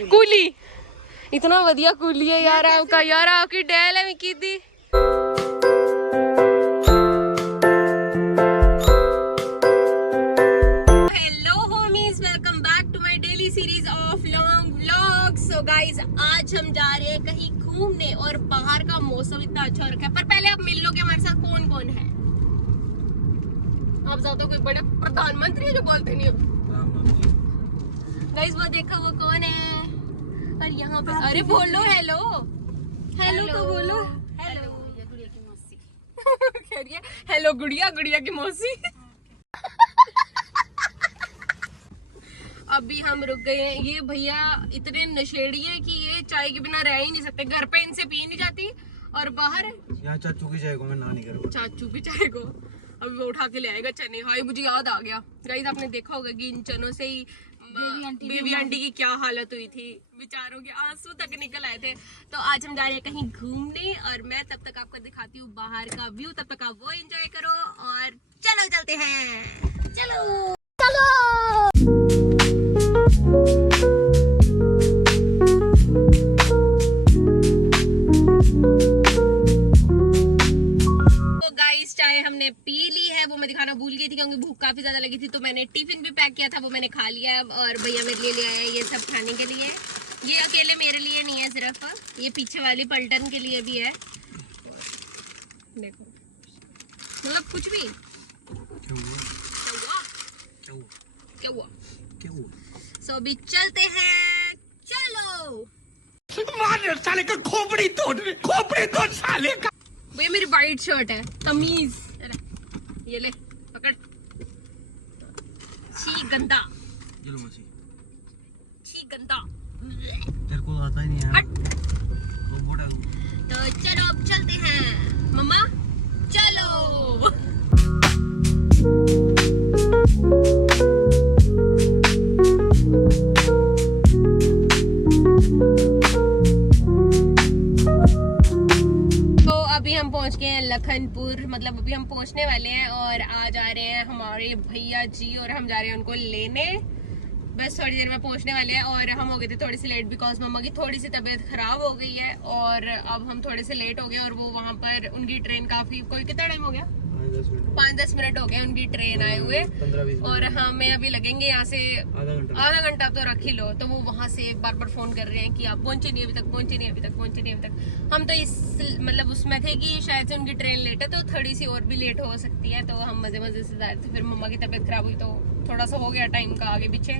Coolie इतना वधिया coolie है यार आपका यार आपकी डैल है मिकी दी। Hello homies welcome back to my daily series of long vlogs. So guys आज हम जा रहे हैं कहीं घूमने और बाहर का मौसम इतना अच्छा हो रखा है। पर पहले आप मिल लो कि हमारे साथ कौन कौन है। आप ज्यादा कोई बड़े प्रधानमंत्री है जो बोलते नहीं हो गाइस। वो देखा वो कौन है और यहाँ पे अरे बोलो हेलो हेलो तो बोलो हेलो गुड़िया की मौसी कह रही है हेलो गुड़िया गुड़िया की मौसी। अभी हम रुक गए हैं। ये भैया इतने नशेड़ी हैं कि ये चाय के बिना रह ही नहीं सकते। घर पे इनसे पी नहीं जाती और बाहर यहाँ चाचू की चाय को मैं ना नहीं करूँ। चाचू की चाय को अभी वो उठा के ले आएगा चने। हाय मुझे याद आ गया गाइस, आपने देखा होगा कि इन चनों से ही बेबी आंटी की क्या हालत हुई थी। बेचारों के आंसू तक निकल आए थे। तो आज हम जा रहे हैं कहीं घूमने और मैं तब तक आपको दिखाती हूँ बाहर का व्यू। तब तक आप वो एंजॉय करो और चलो चलते हैं। चलो चलो चाय हमने पी ली है। वो मैं दिखाना भूल गई थी क्योंकि भूख काफी ज्यादा लगी थी। तो मैंने टिफिन भी पैक किया था, वो मैंने खा लिया है और भैया मेरे लिए ले आया है ये सब खाने के लिए। ये अकेले मेरे लिए नहीं है, सिर्फ ये पीछे वाली पलटन के लिए भी है। देखो मतलब कुछ भी क्या हुआ सो अभी चलते हैं। चलो साले का खोपड़ी तोड़ साले का। भैया मेरी वाइट शर्ट है तमीज। ये ले पकड़। छी गंदा छी गंदा तेरे को आता ही नहीं है। तो चलो अब चलते हैं मम्मा चलो। हम पहुंच गए हैं लखनपुर, मतलब अभी हम पहुंचने वाले हैं और आ जा रहे हैं हमारे भैया जी और हम जा रहे हैं उनको लेने। बस थोड़ी देर में पहुंचने वाले हैं और हम हो गए थे थोड़ी सी लेट बिकॉज मम्मा की थोड़ी सी तबीयत खराब हो गई है और अब हम थोड़े से लेट हो गए और वो वहां पर उनकी ट्रेन काफी कोई कितना टाइम हो गया 5-10 मिनट हो गए उनकी ट्रेन आए हुए और हमें अभी लगेंगे यहाँ से आधा घंटा तो रख ही लो। तो वो वहाँ से बार बार फोन कर रहे हैं कि आप पहुंचे नहीं अभी तक, पहुंचे नहीं अभी तक, पहुंचे नहीं अभी तक। हम तो इस मतलब उसमें थे कि शायद से उनकी ट्रेन लेट है तो थोड़ी सी और भी लेट हो सकती है। तो हम मजे मजे से जा रहे थे। फिर मम्मा की तबीयत खराब हुई तो थोड़ा सा हो गया टाइम का आगे पीछे।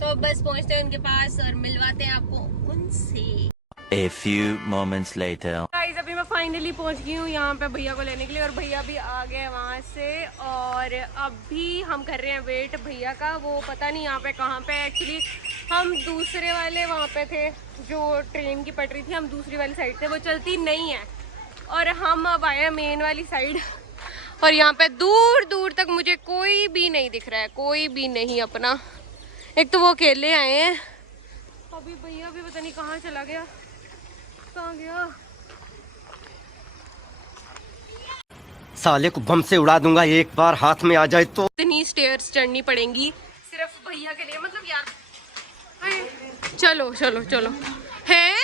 तो बस पहुंचते हैं उनके पास और मिलवाते हैं आपको उनसे। A few moments later. Guys अभी मैं फाइनली पहुंच गई हूँ यहाँ पे भैया को लेने के लिए और भैया भी आ गए वहाँ से और अभी हम कर रहे हैं वेट भैया का। वो पता नहीं यहाँ पे कहाँ पे। एक्चुअली हम दूसरे वाले वहाँ पे थे जो ट्रेन की पटरी थी, हम दूसरी वाली साइड थे, वो चलती नहीं है और हम अब आए हैं मेन वाली साइड। और यहाँ पे दूर दूर तक मुझे कोई भी नहीं दिख रहा है, कोई भी नहीं अपना। एक तो वो अकेले आए हैं। अभी भैया भी पता नहीं कहाँ चला गया, कहाँ गया। साले को बम से उड़ा दूंगा एक बार हाथ में आ जाए तो। इतनी स्टेयर्स चढ़नी पड़ेंगी सिर्फ भैया के लिए, मतलब यार। चलो चलो चलो हैं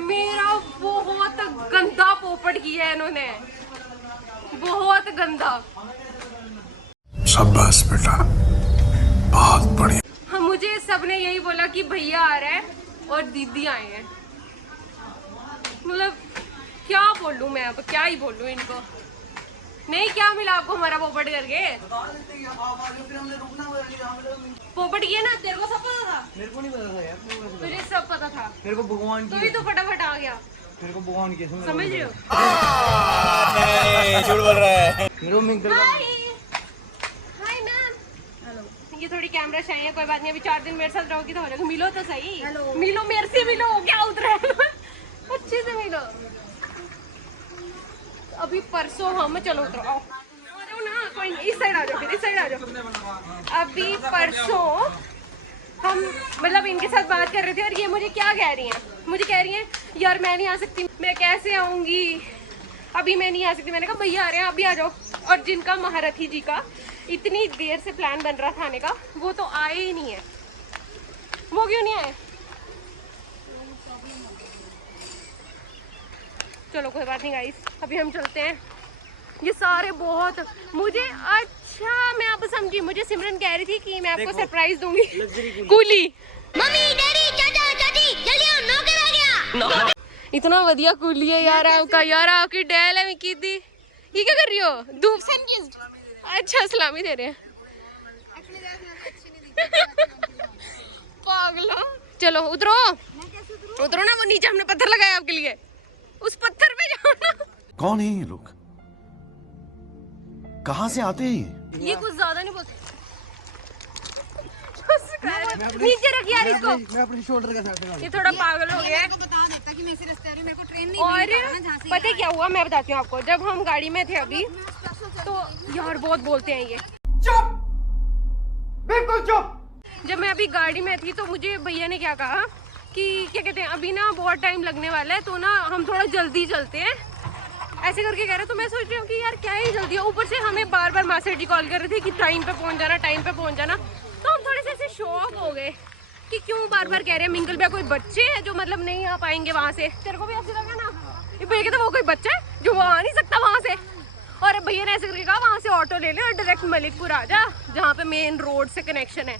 मेरा बहुत गंदा पोपट किया है इन्होंने, बहुत गंदा। शाबाश बेटा बहुत बढ़िया। हाँ मुझे सबने यही बोला कि भैया आ रहा है और दीदी आए हैं। मतलब क्या बोलूं मैं, अब क्या ही बोलूं इनको। नहीं क्या मिला आपको हमारा पोपट करके? पोपट किया ना, तेरे को सब पता था? मेरे को नहीं पता था यार। मुझे सब पता था। मेरे को भगवान तू ही तो फटाफट आ गया। मेरे को भगवान की समझ रहे हो? झूठ बोल रहा है। Hi ma'am. ये थोड़ी कैमरा शाही है, कोई बात नहीं। अभी 4 दिन मेरे साथ रहोगी तो हो जाएगा। मिलो तो सही। मिलो मेरे से मिलो, क्या उतरा है अच्छे से मिलो। अभी परसों हम चलो उतरो आओ ना, कोई इस साइड आ जाओ, फिर इस साइड आ जाओ। अभी परसों हम मतलब इनके साथ बात कर रहे थे और ये मुझे क्या कह रही हैं, मुझे कह रही हैं यार मैं नहीं आ सकती। मैं कैसे आऊँगी, अभी मैं नहीं आ सकती। मैंने कहा भैया आ रहे हैं, अभी आ जाओ। और जिनका महारथी जी का इतनी देर से प्लान बन रहा था आने का, वो तो आए ही नहीं है। वो क्यों नहीं आए? चलो कोई बात नहीं गाइस, अभी हम चलते हैं। ये सारे बहुत मुझे अच्छा, मैं आपको समझी, मुझे सिमरन कह रही थी कि मैं आपको सरप्राइज दूंगी। कूली मम्मी डैडी चाचा चाची जल्दी आओ, नौकर आ गया। इतना बढ़िया कूली है यार आपका, यार आपकी डैल है मिकी दी। ये क्या कर रही हो? धूप से अच्छा सलामी दे रहे हैं पागला। चलो उतरो उतरो ना, वो नीचे हमने पत्थर लगाया आपके लिए, उस पत्थर पे जाओ ना। कौन है ये लोग? कहाँ से आते हैं ये कुछ ज्यादा नहीं बोलते। नीचे रख यार इसको, मैं अपने शोल्डर के साथ ये थोड़ा पागल हो गया है। बता देता कि मैं इसी रास्ते आ रही हूं, मेरे को ट्रेन नहीं और मिली ना जहाँ से पता है क्या हुआ, मैं बताती हूँ आपको। जब हम गाड़ी में थे अभी, तो यार बहुत बोलते हैं ये। चुप, बिल्कुल चुप। जब मैं अभी गाड़ी में थी तो मुझे भैया ने क्या कहा कि क्या कहते हैं, अभी ना बहुत टाइम लगने वाला है, तो ना हम थोड़ा जल्दी चलते हैं, ऐसे करके कह रहे। तो मैं सोच रही हूँ कि यार क्या ही जल्दी है। ऊपर से हमें बार बार मास्टर जी कॉल कर रहे थे कि टाइम पे पहुँच जाना, टाइम पे पहुँच जाना। तो हम थोड़े से ऐसे शॉक हो गए कि क्यों बार बार कह रहे हैं। मिंगल भैया कोई बच्चे हैं जो मतलब नहीं आ पाएंगे वहाँ से? तेरे को भी ऐसे लगा ना? ये भैया कहते वो कोई बच्चा है जो वो आ नहीं सकता वहाँ से। और भैया ने ऐसे करके कहा वहाँ से ऑटो ले ले और डायरेक्ट मलिकपुर आ जा, जहाँ पे मेन रोड से कनेक्शन है।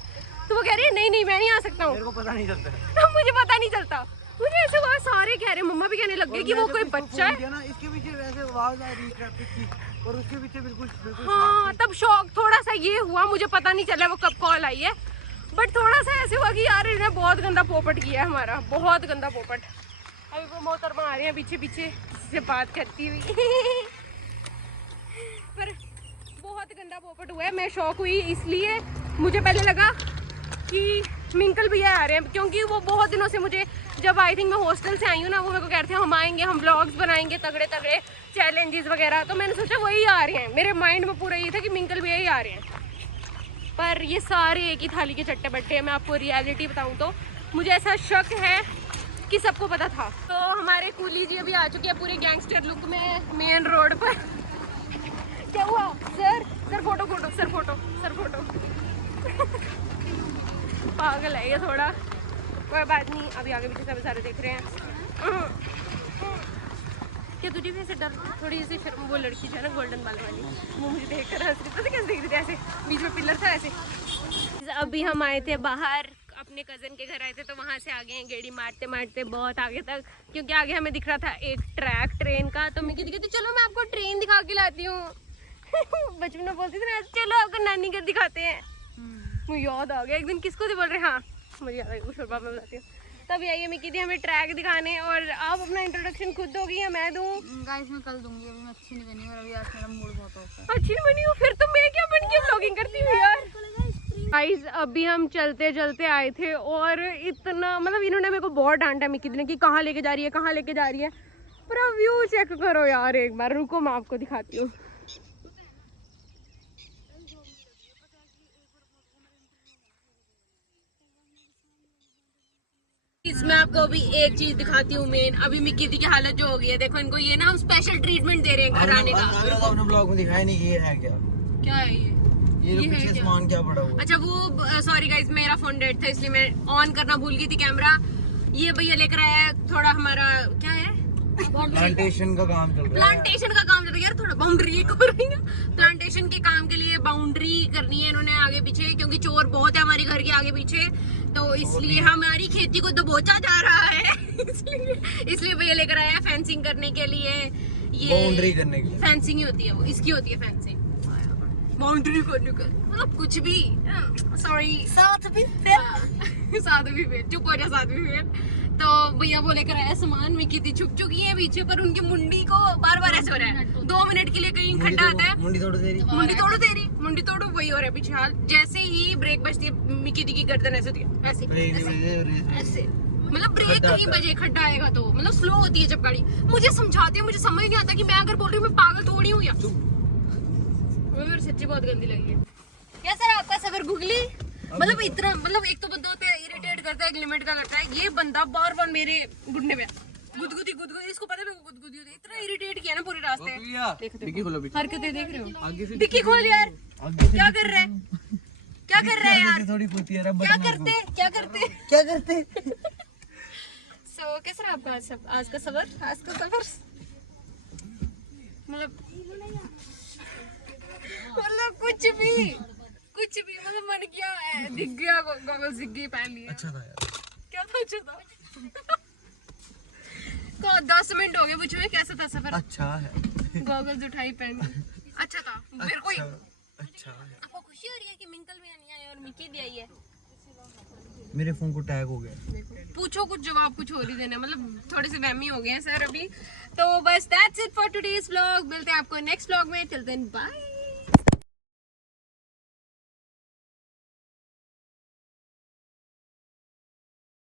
तो वो कह रही है नहीं नहीं मैं नहीं आ सकता हूँ। मेरे को पता नहीं चलता। मुझे पता नहीं चलता। मुझे ऐसे वहाँ सारे कह रहे, मम्मा भी कहने लग गए कि वो कोई बच्चा है ना, इसके पीछे वैसे आवाज आ रही ट्रैफिक की, और उसके पीछे बिल्कुल हाँ। तब शौक थोड़ा सा ये हुआ, मुझे पता नहीं चला वो कब कॉल आई है, बट थोड़ा सा ऐसे हुआ कि यार इन्हें बहुत गंदा पोपट किया है हमारा, बहुत गंदा पोपट। अभी वो मोहतरमा आ रहे हैं पीछे पीछे से बात करती हुई पर बहुत गंदा पोपट हुआ है। मैं शौक हुई इसलिए, मुझे पहले लगा कि मिंकल भैया आ रहे हैं, क्योंकि वो बहुत दिनों से मुझे, जब आई थिंक मैं हॉस्टल से आई हूँ ना, वो मेरे को कहते हैं हम आएंगे, हम व्लॉग्स बनाएंगे तगड़े तगड़े चैलेंजेस वगैरह। तो मैंने सोचा वही आ रहे हैं, मेरे माइंड में पूरा ये था कि मिंकल भैया ही आ रहे हैं। पर ये सारे एक ही थाली के चट्टे बट्टे हैं। मैं आपको रियलिटी बताऊँ तो मुझे ऐसा शक है कि सबको पता था। तो हमारे कूली जी अभी आ चुके हैं पूरे गैंगस्टर लुक में मेन रोड पर। क्या हुआ sir? Sir photo photo sir photo sir photo पागल है ये थोड़ा, कोई बात नहीं। अभी आगे पीछे सब सारे देख रहे हैं। क्या तुझे भी ऐसे डर, थोड़ी सी शर्म? वो लड़की जो है ना गोल्डन बाल वाली, वो मुझे देख कर हंस रही, पता कैसे देख रही थी, ऐसे बीच में पिलर था ऐसे। अभी हम आए थे बाहर, अपने कज़न के घर आए थे, तो वहाँ से आ गए हैं गेड़ी मारते मारते बहुत आगे तक, क्योंकि आगे हमें दिख रहा था एक ट्रैक ट्रेन का। तो मैं कहती थी चलो मैं आपको ट्रेन दिखा के लाती हूँ बचपन में बोलती थी ना चलो आपको नानी घर दिखाते हैं। मुझे याद आ गया एक दिन, किसको थी बोल रहे, हाँ मुझे याद आ गया, शोरबा में बताती हूँ। तभी आइए मिकी दी हमें ट्रैक दिखाने, और आप अपना इंट्रोडक्शन खुद दोगी या मैं दूँ? गाइस मैं कल दूंगी, अभी मैं अच्छी नहीं बनी और अभी आज मेरा मूड बहुत ऑफ है। अच्छी बनी हूँ फिर तो मैं क्या बन के व्लॉगिंग करती हूँ यार। गाइस अभी हम चलते चलते आए थे, और इतना मतलब इन्होंने मेरे को बहुत डांटा मिकी दी ने कि कहाँ लेके जा रही है, कहाँ लेके जा रही है। पर अब व्यू चेक करो यार एक बार, रुको मैं आपको दिखाती हूँ। इसमें आपको अभी एक चीज दिखाती हूँ मेन। अभी मिकी दी की हालत जो हो गई है, देखो इनको ये ना हम स्पेशल ट्रीटमेंट दे रहे हैं घर आने का। आपने ब्लॉग में दिखाया नहीं, ये है क्या? क्या है ये है पीछे क्या? सामान क्या पड़ा हुआ? अच्छा वो सॉरी गाइस, मेरा फोन डेड था इसलिए मैं ऑन करना भूल गई थी कैमरा। ये भैया लेकर आया है थोड़ा हमारा, क्या है, प्लांटेशन का काम चल रहा है। प्लांटेशन का काम चल रहा है यार, थोड़ा बाउंड्री कर रही है। प्लांटेशन के काम के लिए बाउंड्री करनी है इन्होंने आगे पीछे, क्योंकि चोर बहुत है हमारे घर के आगे पीछे, तो इसलिए हमारी खेती को दबोचा जा रहा है इसलिए भैया लेकर आया है फेंसिंग करने के लिए। ये बाउंड्री करने की फेंसिंग ही होती है, वो इसकी होती है फेंसिंग, बाउंड्री करने का मतलब कुछ भी। सॉरी साथ भी फेल, चुप हो जा, साथ भी फेल। तो भैया वो लेकर आया सामान, मिकी दी छुप चुकी है पीछे, पर उनकी मुंडी को बार बार ऐसे हो रहा है, 2 मिनट के लिए कहीं खड्डा आता है, मुंडी तोड़ दे रही, मुंडी तोड़ो वही हो रहा है पीछे हाल। जैसे ही ब्रेक बजती है मिकी दी की गर्दन ऐसे होती है, ऐसे मतलब ब्रेक कहीं बजे खड्डा आएगा तो मतलब स्लो होती है जब गाड़ी। मुझे समझाती है, मुझे समझ नहीं आता कि मैं अगर बोल रही हूँ मैं पागल थोड़ी हूँ या मेरी सच्ची बहुत गंदी लगी है। क्या सर आपका सफर गुगली मतलब इतना, मतलब एक तो बंदा होता है इरिटेट करता है, एक लिमिट का करता है, ये बंदा बार बार मेरे घुटने पे गुदगुदी इसको पता है गुदगुदी होती है। इतना इरिटेट किया ना पूरे रास्ते। हरकतें देख रहे हो? डिक्की खोल यार। क्या कर रहे हैं यार? थोड़ी पूछती है क्या करते सो कैसा रहा आपका आज का सफर मतलब कुछ भी मतलब मन किया दिख गया गॉगल्स दिख गई पहन लिए। अच्छा था यार। क्या था अच्छा था? को 10 मिनट हो गए पूछो कैसा था सफर? अच्छा है। गॉगल्स उठाई पहन अच्छा था मेरे को। अच्छा है। आपको खुशी हो रही है कि मिंकल भी नहीं आए और मिकी भी आई है? मेरे फोन को टैग हो गया। पूछो कुछ जवाब कुछ हो रही देना मतलब थोड़े से वहमी हो गए हैं सर अभी। तो बस that's it for today's vlog. मिलते हैं आपको नेक्स्ट व्लॉग में। Till then bye.